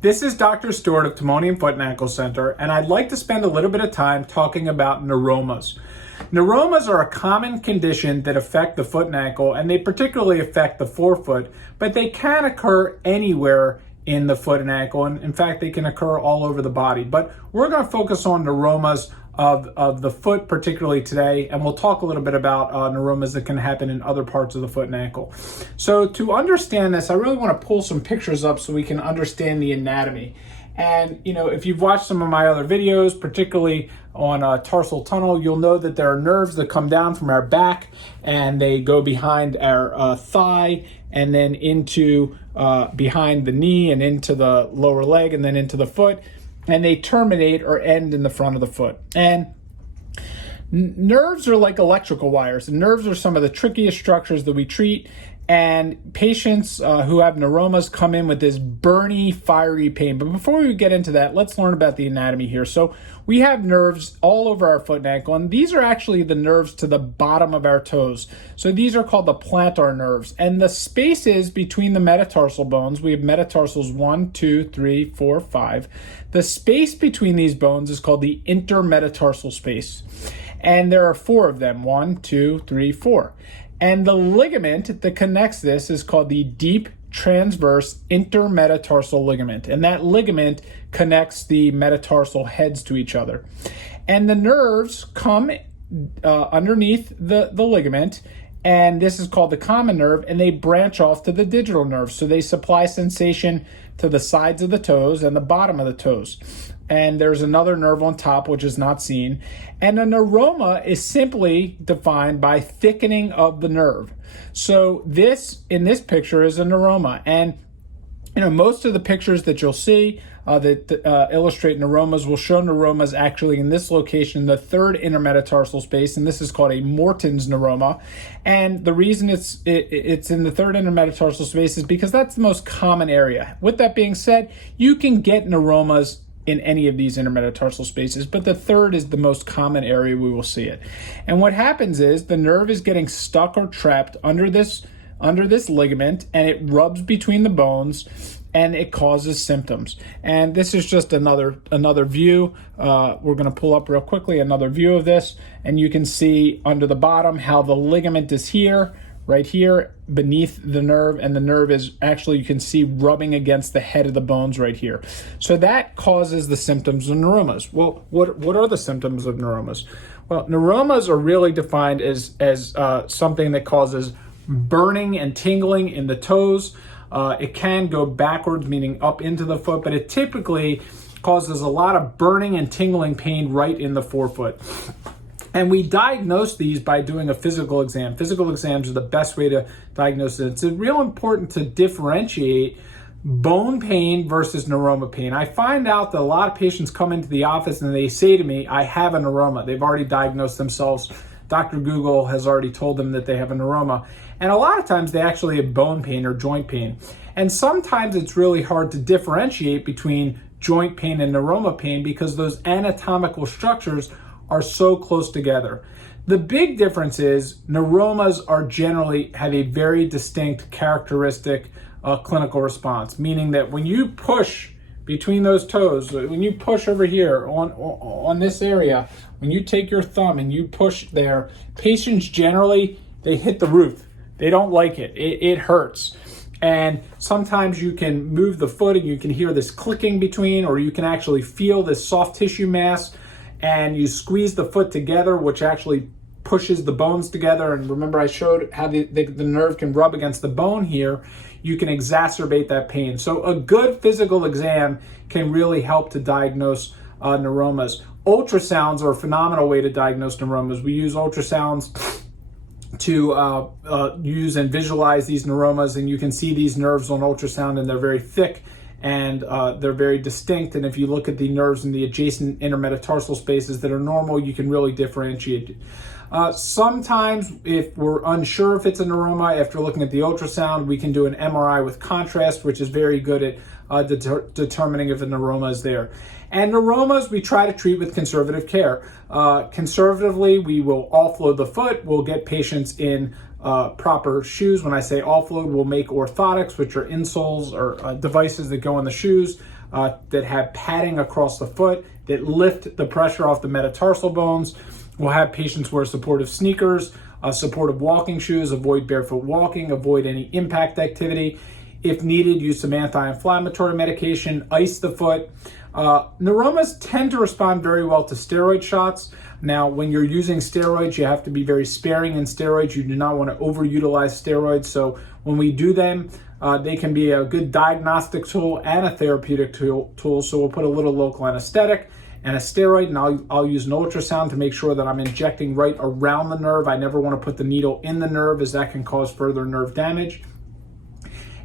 This is Dr. Stewart of Timonium Foot and Ankle Center, and I'd like to spend a little bit of time talking about neuromas. Neuromas are a common condition that affect the foot and ankle, and they particularly affect the forefoot, but they can occur anywhere in the foot and ankle, and in fact, they can occur all over the body. But we're going to focus on neuromas of the foot particularly today, and we'll talk a little bit about neuromas that can happen in other parts of the foot and ankle. So to understand this, I really want to pull some pictures up so we can understand the anatomy. And if you've watched some of my other videos, particularly on tarsal tunnel, you'll know that there are nerves that come down from our back and they go behind our thigh and then into behind the knee and into the lower leg and then into the foot. And they terminate or end in the front of the foot. And nerves are like electrical wires. And nerves are some of the trickiest structures that we treat. And patients who have neuromas come in with this burny, fiery pain. But before we get into that, let's learn about the anatomy here. So we have nerves all over our foot and ankle, and these are actually the nerves to the bottom of our toes. So these are called the plantar nerves. And the spaces between the metatarsal bones, we have metatarsals 1, 2, 3, 4, 5. The space between these bones is called the intermetatarsal space. And there are 4 of them, 1, 2, 3, 4. And the ligament that connects this is called the deep transverse intermetatarsal ligament. And that ligament connects the metatarsal heads to each other. And the nerves come underneath the ligament, and this is called the common nerve, and they branch off to the digital nerves. So they supply sensation to the sides of the toes and the bottom of the toes. And there's another nerve on top, which is not seen. And a neuroma is simply defined by thickening of the nerve. So this, in this picture, is a neuroma. And most of the pictures that you'll see that illustrate neuromas will show neuromas actually in this location, the third intermetatarsal space, and this is called a Morton's neuroma. And the reason it's in the third intermetatarsal space is because that's the most common area. With that being said, you can get neuromas in any of these intermetatarsal spaces, but the third is the most common area we will see it. And what happens is the nerve is getting stuck or trapped under this ligament, and it rubs between the bones, and it causes symptoms. And this is just another view. We're going to pull up real quickly another view of this, and you can see under the bottom how the ligament is here, right here beneath the nerve, and the nerve is actually, you can see, rubbing against the head of the bones right here. So that causes the symptoms of neuromas. Well, what are the symptoms of neuromas? Well, neuromas are really defined as something that causes burning and tingling in the toes. It can go backwards, meaning up into the foot, but it typically causes a lot of burning and tingling pain right in the forefoot. And we diagnose these by doing a physical exam. Physical exams are the best way to diagnose it. It's real important to differentiate bone pain versus neuroma pain. I find out that a lot of patients come into the office and they say to me, I have a neuroma. They've already diagnosed themselves. Dr. Google has already told them that they have a neuroma. And a lot of times they actually have bone pain or joint pain. And sometimes it's really hard to differentiate between joint pain and neuroma pain because those anatomical structures are so close together. The big difference is neuromas are generally have a very distinct characteristic clinical response, meaning that when you push between those toes, when you push over here on this area, when you take your thumb and you push there, patients generally, they hit the roof. They don't like it. It hurts. And sometimes you can move the foot and you can hear this clicking between, or you can actually feel this soft tissue mass, and you squeeze the foot together, which actually pushes the bones together. And remember, I showed how the nerve can rub against the bone here. You can exacerbate that pain. So a good physical exam can really help to diagnose neuromas. Ultrasounds are a phenomenal way to diagnose neuromas. We use ultrasounds to use and visualize these neuromas, and you can see these nerves on ultrasound, and they're very thick and they're very distinct. And if you look at the nerves in the adjacent intermetatarsal spaces that are normal, you can really differentiate it. Sometimes if we're unsure if it's a neuroma, after looking at the ultrasound, we can do an MRI with contrast, which is very good at determining if a neuroma is there. And neuromas we try to treat with conservative care. Conservatively, we will offload the foot. We'll get patients in proper shoes. When I say offload, we'll make orthotics, which are insoles or devices that go in the shoes. that have padding across the foot that lift the pressure off the metatarsal bones. We'll have patients wear supportive sneakers, supportive walking shoes, avoid barefoot walking, avoid any impact activity. If needed, use some anti-inflammatory medication, ice the foot. Neuromas tend to respond very well to steroid shots. Now, when you're using steroids, you have to be very sparing in steroids. You do not want to overutilize steroids. So when we do them, they can be a good diagnostic tool and a therapeutic tool. So we'll put a little local anesthetic and a steroid, and I'll use an ultrasound to make sure that I'm injecting right around the nerve. I never want to put the needle in the nerve, as that can cause further nerve damage.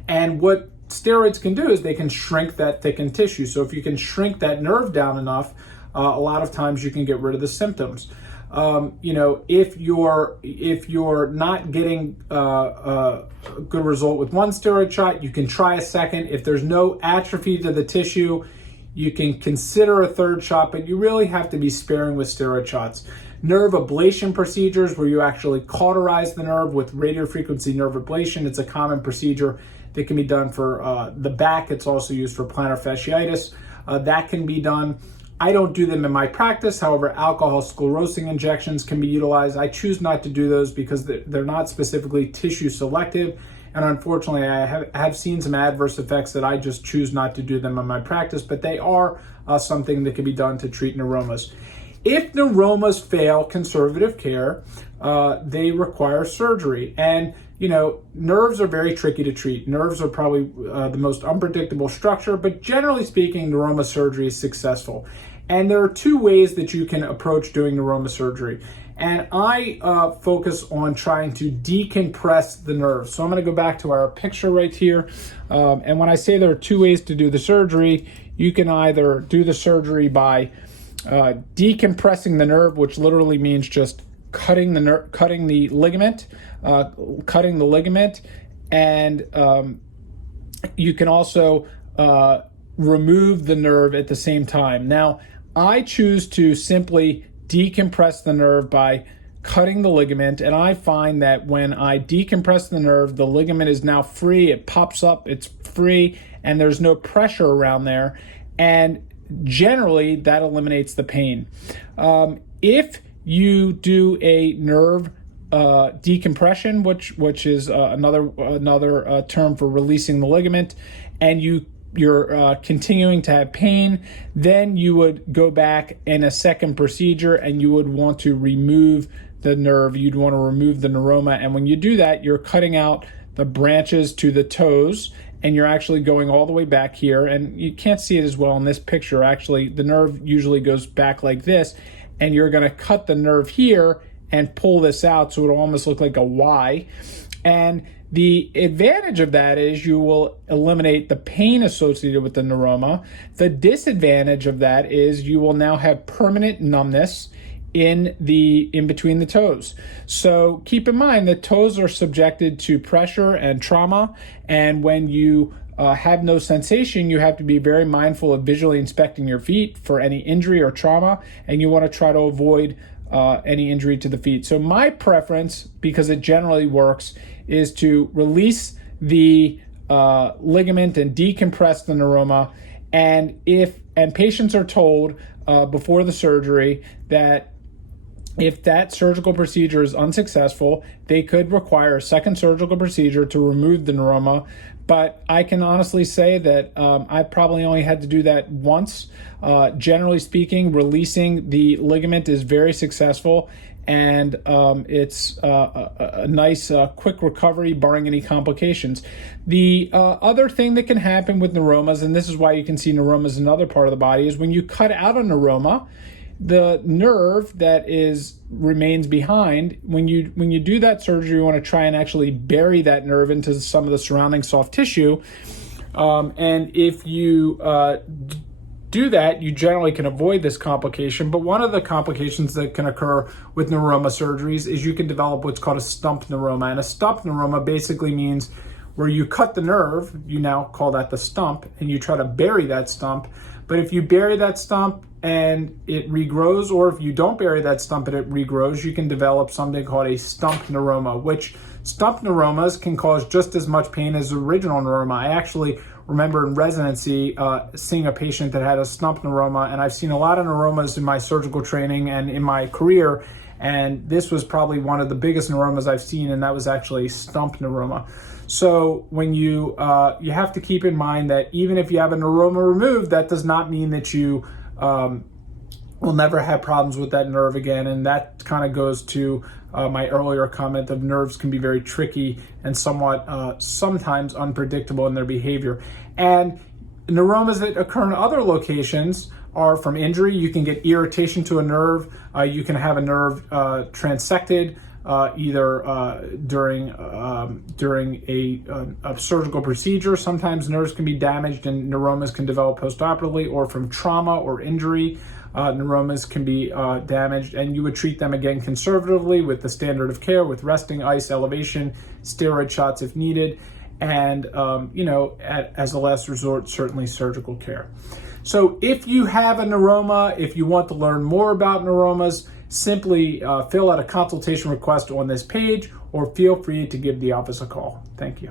And what steroids can do is they can shrink that thickened tissue. So if you can shrink that nerve down enough, a lot of times you can get rid of the symptoms. If you're not getting a good result with one steroid shot, you can try a second. If there's no atrophy to the tissue, you can consider a third shot, but you really have to be sparing with steroid shots. Nerve ablation procedures, where you actually cauterize the nerve with radiofrequency nerve ablation. It's a common procedure that can be done for the back. It's also used for plantar fasciitis. That can be done. I don't do them in my practice. However, alcohol sclerosing injections can be utilized. I choose not to do those because they're not specifically tissue selective. And unfortunately, I have seen some adverse effects that I just choose not to do them in my practice, but they are something that can be done to treat neuromas. If neuromas fail conservative care, they require surgery. And, nerves are very tricky to treat. Nerves are probably the most unpredictable structure, but generally speaking, neuroma surgery is successful. And there are two ways that you can approach doing neuroma surgery. And I focus on trying to decompress the nerve. So I'm going to go back to our picture right here. And when I say there are two ways to do the surgery, you can either do the surgery by decompressing the nerve, which literally means just cutting the ligament, and you can also remove the nerve at the same time. Now, I choose to simply decompress the nerve by cutting the ligament, and I find that when I decompress the nerve, the ligament is now free, it pops up, it's free, and there's no pressure around there, and generally that eliminates the pain. If you do a nerve decompression, which is another term for releasing the ligament, and you're continuing to have pain, then you would go back in a second procedure and you would want to remove the nerve. You'd want to remove the neuroma. And when you do that, you're cutting out the branches to the toes, and you're actually going all the way back here. And you can't see it as well in this picture. Actually, the nerve usually goes back like this, and you're going to cut the nerve here and pull this out so it'll almost look like a Y. And the advantage of that is you will eliminate the pain associated with the neuroma. The disadvantage of that is you will now have permanent numbness in between the toes. So keep in mind that toes are subjected to pressure and trauma, and when you have no sensation, you have to be very mindful of visually inspecting your feet for any injury or trauma, and you want to try to avoid any injury to the feet. So my preference, because it generally works, is to release the ligament and decompress the neuroma. And patients are told before the surgery that if that surgical procedure is unsuccessful, they could require a second surgical procedure to remove the neuroma. But I can honestly say that I probably only had to do that once. Generally speaking, releasing the ligament is very successful, and it's a nice quick recovery barring any complications. The other thing that can happen with neuromas, and this is why you can see neuromas in another part of the body, is when you cut out a neuroma, the nerve that remains behind, when you do that surgery, you want to try and actually bury that nerve into some of the surrounding soft tissue. And if you do that, you generally can avoid this complication. But one of the complications that can occur with neuroma surgeries is you can develop what's called a stump neuroma. And a stump neuroma basically means where you cut the nerve, you now call that the stump, and you try to bury that stump. But if you bury that stump and it regrows, or if you don't bury that stump and it regrows, you can develop something called a stump neuroma, which stump neuromas can cause just as much pain as the original neuroma. I actually remember in residency seeing a patient that had a stump neuroma, and I've seen a lot of neuromas in my surgical training and in my career, and this was probably one of the biggest neuromas I've seen, and that was actually stump neuroma. So when you have to keep in mind that even if you have a neuroma removed, that does not mean that you will never have problems with that nerve again. And that kind of goes to my earlier comment of nerves can be very tricky and somewhat sometimes unpredictable in their behavior. And neuromas that occur in other locations are from injury. You can get irritation to a nerve. You can have a nerve transected either during a surgical procedure. Sometimes nerves can be damaged and neuromas can develop postoperatively, or from trauma or injury. Neuromas can be damaged, and you would treat them again conservatively with the standard of care, with resting, ice, elevation, steroid shots if needed, and as a last resort, certainly surgical care. So if you have a neuroma, if you want to learn more about neuromas, simply fill out a consultation request on this page, or feel free to give the office a call. Thank you.